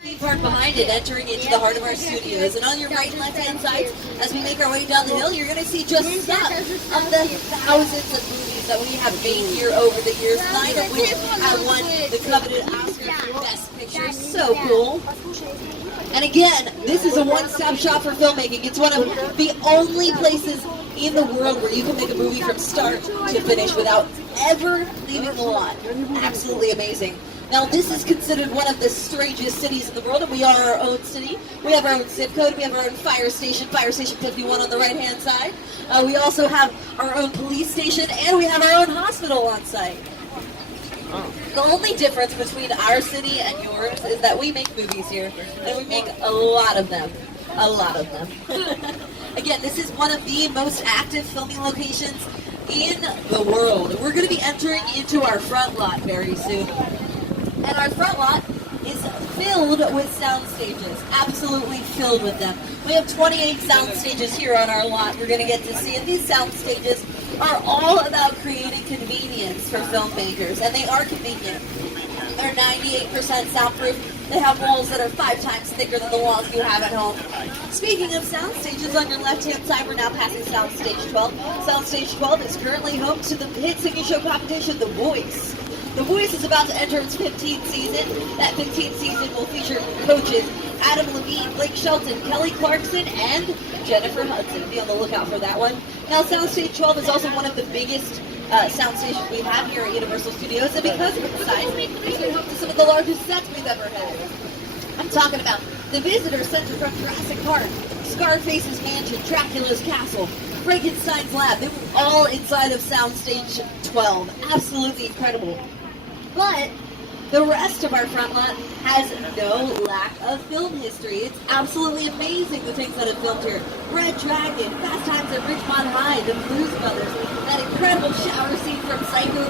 Theme park behind it, entering into the heart of our studios. And on your right and left-hand side, as we make our way down the hill, you're going to see just some of the thousands of movies that we have made here over the years, 9 of which have won the coveted Oscar for Best Picture. So cool. And again, this is a one-stop shop for filmmaking. It's one of the only places in the world where you can make a movie from start to finish without ever leaving the lot. Absolutely amazing. Now, this is considered one of the strangest cities in the world, and we are our own city. We have our own zip code. We have our own fire station 51 on the right-hand side. We also have our own police station, and we have our own hospital on site. The only difference between our city and yours is that we make movies here, and we make a lot of them. A lot of them. Again, this is one of the most active filming locations in the world. We're going to be entering into our front lot very soon. And our front lot is filled with sound stages, absolutely filled with them. We have 28 sound stages here on our lot we're going to get to see, and these sound stages are all about creating convenience for filmmakers, and they are convenient. They're 98% soundproof. They have walls that are 5 times thicker than the walls you have at home. Speaking of sound stages, on your left-hand side, we're now passing Sound Stage 12. Sound Stage 12 is currently home to the hit singing show competition, The Voice. The Voice is about to enter its 15th season. That 15th season will feature coaches Adam Levine, Blake Shelton, Kelly Clarkson, and Jennifer Hudson. Be on the lookout for that one. Now, Soundstage 12 is also one of the biggest sound stations we have here at Universal Studios, and because of its size, it's been home to some of the largest sets we've ever had. I'm talking about the Visitor Center from Jurassic Park, Scarface's mansion, Dracula's castle, Frankenstein's lab. They were all inside of Soundstage 12. Absolutely incredible. But the rest of our front lot has no lack of film history. It's absolutely amazing the things that have filmed here. Red Dragon, Fast Times at Ridgemont High, The Blues Brothers, that incredible shower scene from Psycho.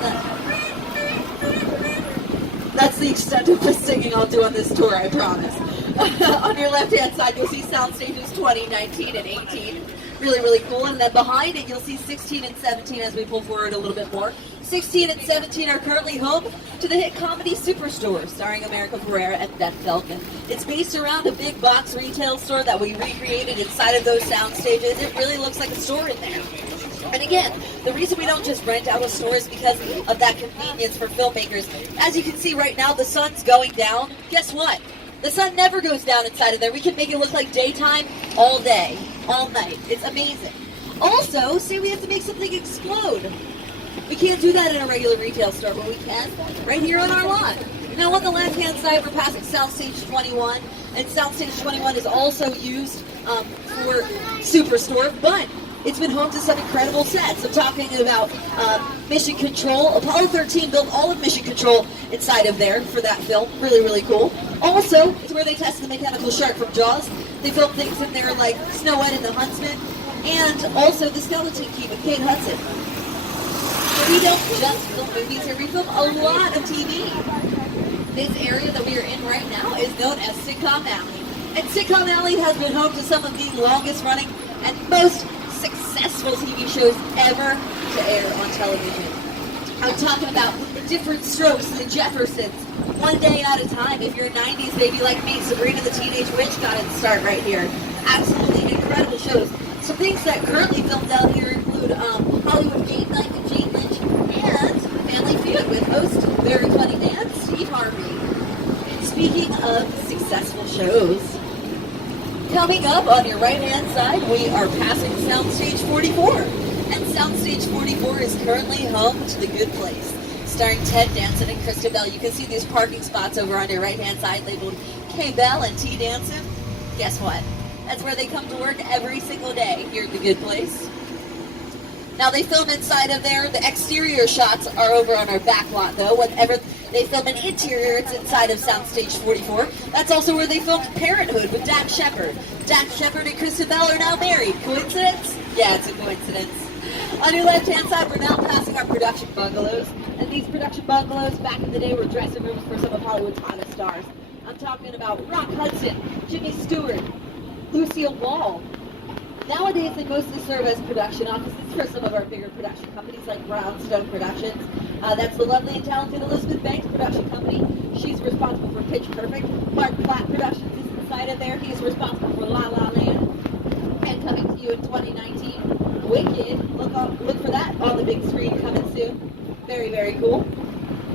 That's the extent of the singing I'll do on this tour, I promise. On your left-hand side, you'll see sound stages 20, 19, and 18. Really, really cool. And then behind it, you'll see 16 and 17 as we pull forward a little bit more. 16 and 17 are currently home to the hit comedy Superstore, starring America Ferrera and Beth Falcon. It's based around a big box retail store that we recreated inside of those sound stages. It really looks like a store in there. And again, the reason we don't just rent out a store is because of that convenience for filmmakers. As you can see right now, the sun's going down. Guess what? The sun never goes down inside of there. We can make it look like daytime all day, all night. It's amazing. Also, say we have to make something explode. We can't do that in a regular retail store, but we can right here on our lot. Now on the left-hand side, we're passing Soundstage 21, and Soundstage 21 is also used for Superstore, but it's been home to some incredible sets. I'm talking about Mission Control. Apollo 13 built all of Mission Control inside of there for that film. Really, really cool. Also, it's where they tested the mechanical shark from Jaws. They filmed things in there like Snow White and the Huntsman, and also the Skeleton Key with Kate Hudson. We don't just film movies here, we film a lot of TV. This area that we are in right now is known as Sitcom Alley. And Sitcom Alley has been home to some of the longest running and most successful TV shows ever to air on television. I'm talking about Different Strokes, The Jeffersons, One Day at a Time. If you're a 90s baby like me, Sabrina the Teenage Witch got its start right here. Absolutely incredible shows. Some things that currently filmed out here include Hollywood Game Night with Jane Lynch and Family Feud with host Very Funny Man Steve Harvey. Speaking of successful shows, coming up on your right-hand side, we are passing Soundstage 44. And Soundstage 44 is currently home to The Good Place, starring Ted Danson and Kristen Bell. You can see these parking spots over on your right-hand side labeled K. Bell and T. Danson. Guess what? That's where they come to work every single day here at The Good Place. Now, they film inside of there. The exterior shots are over on our back lot, though. Whenever they film an interior, it's inside of Soundstage 44. That's also where they filmed Parenthood with Dak Shepard. Dak Shepard and Kristen Bell are now married. Coincidence? Yeah, it's a coincidence. On your left-hand side, we're now passing our production bungalows. And these production bungalows, back in the day, were dressing rooms for some of Hollywood's hottest stars. I'm talking about Rock Hudson, Jimmy Stewart, Lucille Ball. Nowadays, they mostly serve as production offices for some of our bigger production companies like Brownstone Productions. That's the lovely and talented Elizabeth Banks production company. She's responsible for Pitch Perfect, Mark Platt Productions. there. He is responsible for La La Land and coming to you in 2019. Wicked. Look for that on the big screen coming soon. Very, very cool.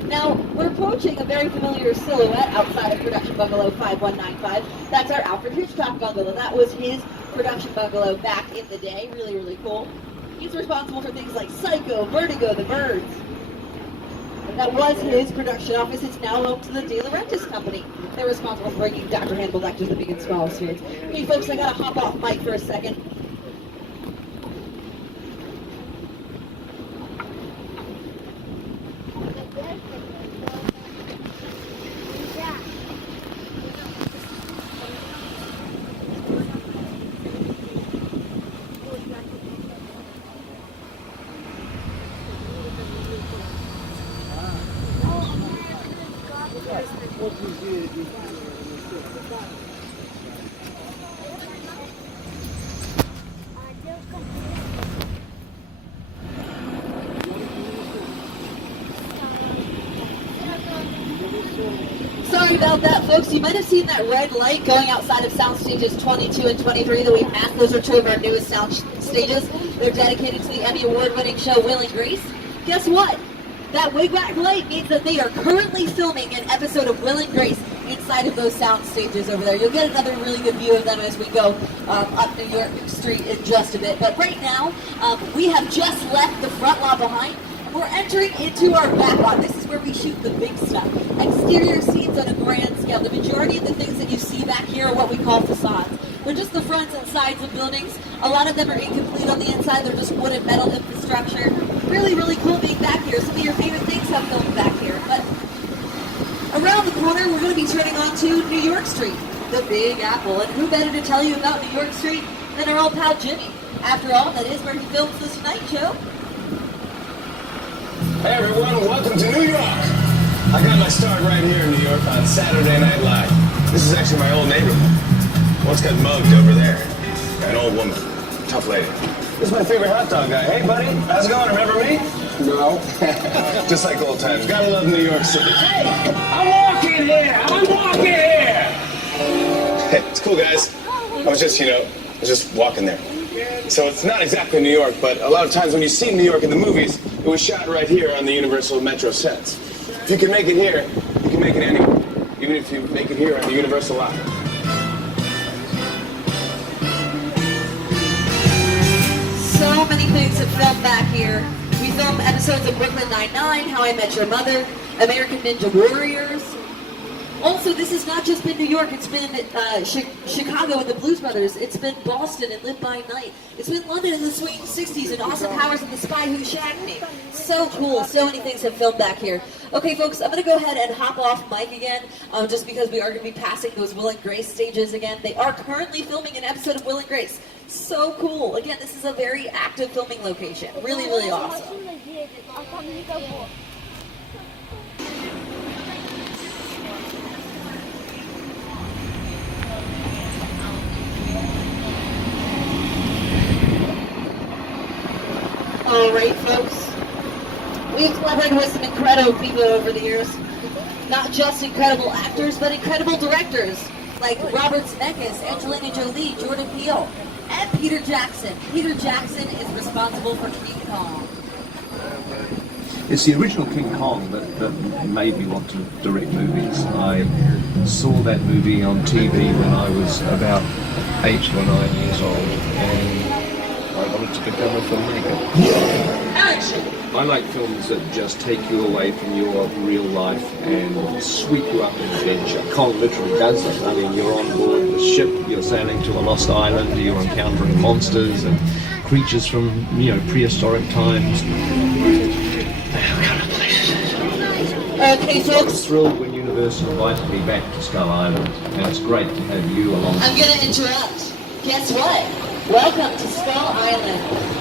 Now, we're approaching a very familiar silhouette outside of Production Bungalow 5195. That's our Alfred Hitchcock bungalow. That was his production bungalow back in the day. Really, really cool. He's responsible for things like Psycho, Vertigo, The Birds. That was his production office. It's now home to the De Laurentiis Company. They're responsible for bringing Dr. Hannibal Lecter's The Big and Small Spirits. Hey, folks, I gotta hop off mic for a second. Sorry about that, folks. You might have seen that red light going outside of sound stages 22 and 23 that we passed. Those are two of our newest sound stages. They're dedicated to the Emmy Award-winning show Will and Grace. Guess what? That wigwag light means that they are currently filming an episode of Will and Grace inside of those sound stages over there. You'll get another really good view of them as we go up New York Street in just a bit. But right now, we have just left the front lot behind. We're entering into our back lot. This is where we shoot the big stuff. Exterior scenes on a grand scale. The majority of the things that you see back here are what we call facades. They're just the fronts and sides of buildings. A lot of them are incomplete on the inside. They're just wood and metal infrastructure. Really, really cool being back here. Some of your favorite things have filmed back here. But around the corner, we're going to be turning on to New York Street, the Big Apple. And who better to tell you about New York Street than our old pal Jimmy? After all, that is where he films this Tonight Show. Hey everyone, welcome to New York! I got my start right here in New York on Saturday Night Live. This is actually my old neighborhood. Once got mugged over there. An old woman. Tough lady. This is my favorite hot dog guy. Hey buddy, how's it going? Remember me? No. Just like old times. Gotta love New York City. Hey! I'm walking here! Hey, it's cool guys. I was just walking there. So it's not exactly New York, but a lot of times when you see New York in the movies, it was shot right here on the Universal Metro sets. If you can make it here, you can make it anywhere. Even if you make it here on the Universal lot. So many things have filmed back here. We filmed episodes of Brooklyn Nine-Nine, How I Met Your Mother, American Ninja Warriors. Also, this has not just been New York, it's been Chicago with the Blues Brothers, it's been Boston and Live by Night, it's been London in the swinging 60s and Austin Powers and The Spy Who Shagged Me. So cool, so many things have filmed back here. Okay folks, I'm going to go ahead and hop off mic again, just because we are going to be passing those Will and Grace stages again. They are currently filming an episode of Will and Grace. So cool. Again, this is a very active filming location. Really, really awesome. All right, folks. We've collaborated with some incredible people over the years. Not just incredible actors, but incredible directors like Robert Zemeckis, Angelina Jolie, Jordan Peele, and Peter Jackson. Peter Jackson is responsible for King Kong. It's the original King Kong that made me want to direct movies. I saw that movie on TV when I was about 8 or 9 years old, and I wanted to become a filmmaker. Action! I like films that just take you away from your real life and sweep you up in adventure. Kong literally does that. I mean, you're on board the ship, you're sailing to a lost island, you're encountering monsters and creatures from, prehistoric times. What kind of place is it? Okay, I folks. was thrilled when Universal invited me back to Skull Island, and it's great to have you along. I'm going to interrupt. Guess what? Welcome to Skull Island.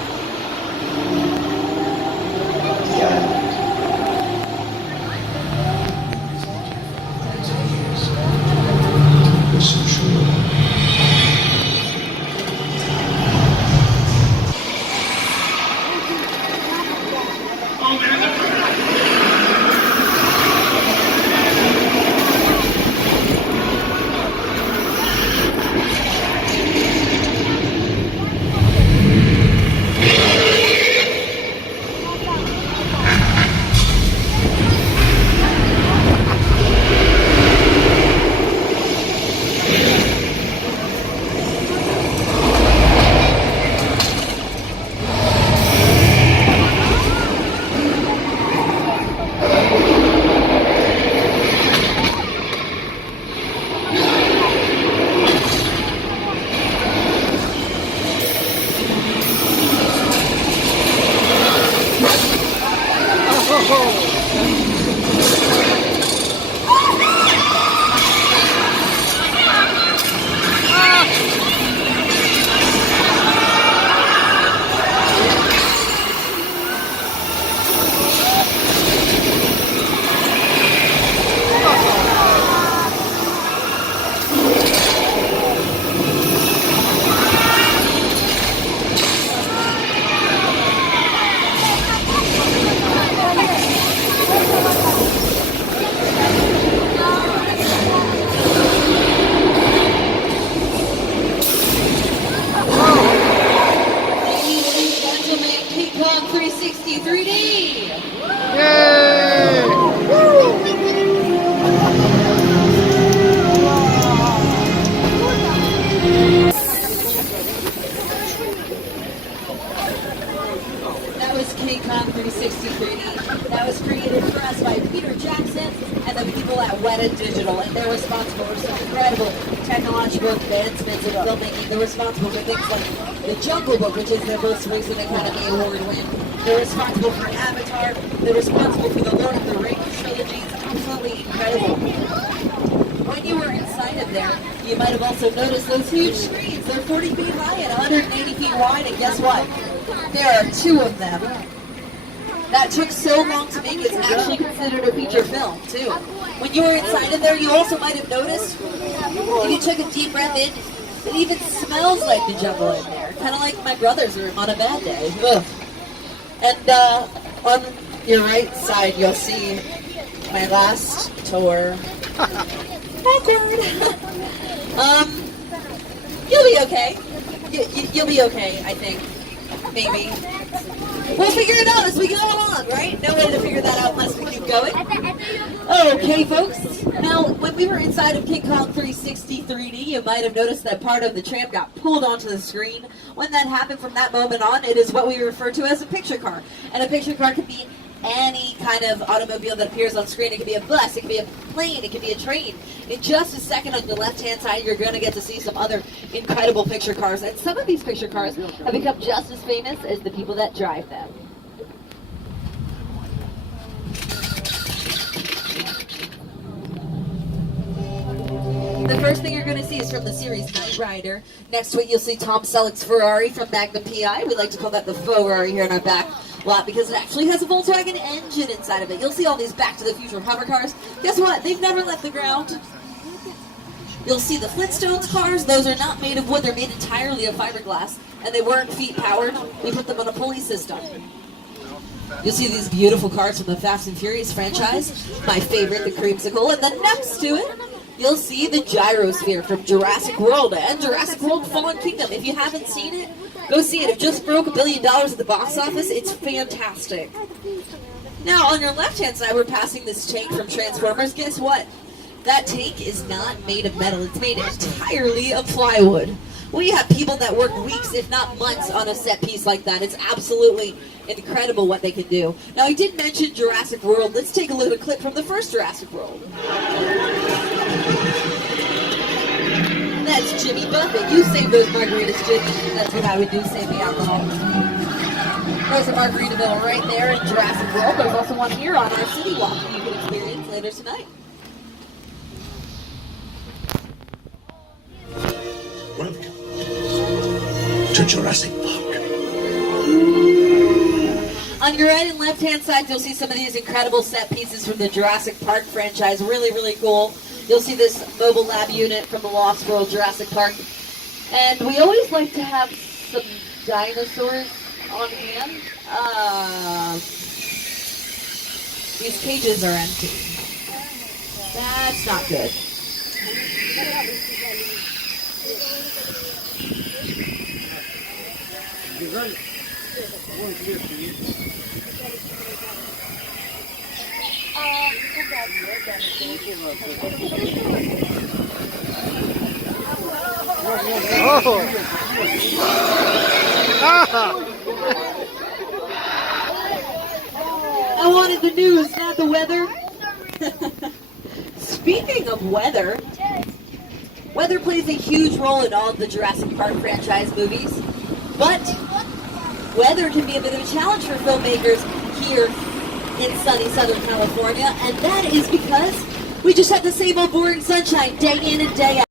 technological advancements in filmmaking. They're responsible for things like The Jungle Book, which is their most recent Academy Award win. They're responsible for Avatar. They're responsible for the Lord of the Rings trilogy. It's absolutely incredible. When you were inside of there, you might have also noticed those huge screens. They're 40 feet high and 180 feet wide, and guess what? There are 2 of them. That took so long to make, it's actually considered a feature film, too. When you were inside of there, you also might have noticed, if you took a deep breath in, it even smells like the jungle in there. Kind of like my brother's room on a bad day. Ugh. And on your right side, you'll see my last tour. Awkward. You'll be okay. You'll be okay, I think. Maybe. We'll figure it out as we go along, right? No way to figure that out unless we keep going. Okay, folks. Now, when we were inside of King Kong 360 3D, you might have noticed that part of the tramp got pulled onto the screen. When that happened from that moment on, it is what we refer to as a picture car. And a picture car can be any kind of automobile that appears on screen. It could be a bus, it could be a plane, it could be a train. In just a second on the left-hand side, you're going to get to see some other incredible picture cars. And some of these picture cars have become just as famous as the people that drive them. The first thing you're going to see is from the series Knight Rider. Next to it, you'll see Tom Selleck's Ferrari from Magnum PI. We like to call that the faux Ferrari here in our back lot because it actually has a Volkswagen engine inside of it. You'll see all these Back to the Future hover cars. Guess what? They've never left the ground. You'll see the Flintstones cars. Those are not made of wood. They're made entirely of fiberglass, and they weren't feet powered. We put them on a pulley system. You'll see these beautiful cars from the Fast and Furious franchise. My favorite, the Creamsicle. And then next to it, you'll see the Gyrosphere from Jurassic World and Jurassic World Fallen Kingdom. If you haven't seen it, go see it. It just broke $1 billion at the box office. It's fantastic. Now, on your left-hand side, we're passing this tank from Transformers. Guess what? That tank is not made of metal. It's made entirely of plywood. We have people that work weeks, if not months, on a set piece like that. It's absolutely incredible what they can do. Now, I did mention Jurassic World. Let's take a little clip from the first Jurassic World. That's Jimmy Buffett. You save those margaritas, Jimmy. That's what I would do, save the alcohol. There's a Margaritaville right there in Jurassic World. There's also one here on our city walk that you can experience later tonight. Welcome to Jurassic Park. On your right and left-hand side, you'll see some of these incredible set pieces from the Jurassic Park franchise. Really, really cool. You'll see this mobile lab unit from the Lost World Jurassic Park. And we always like to have some dinosaurs on hand. These cages are empty. That's not good. I wanted the news, not the weather. Speaking of weather, weather plays a huge role in all of the Jurassic Park franchise movies, but weather can be a bit of a challenge for filmmakers here in sunny Southern California, and that is because we just have the same old boring sunshine day in and day out.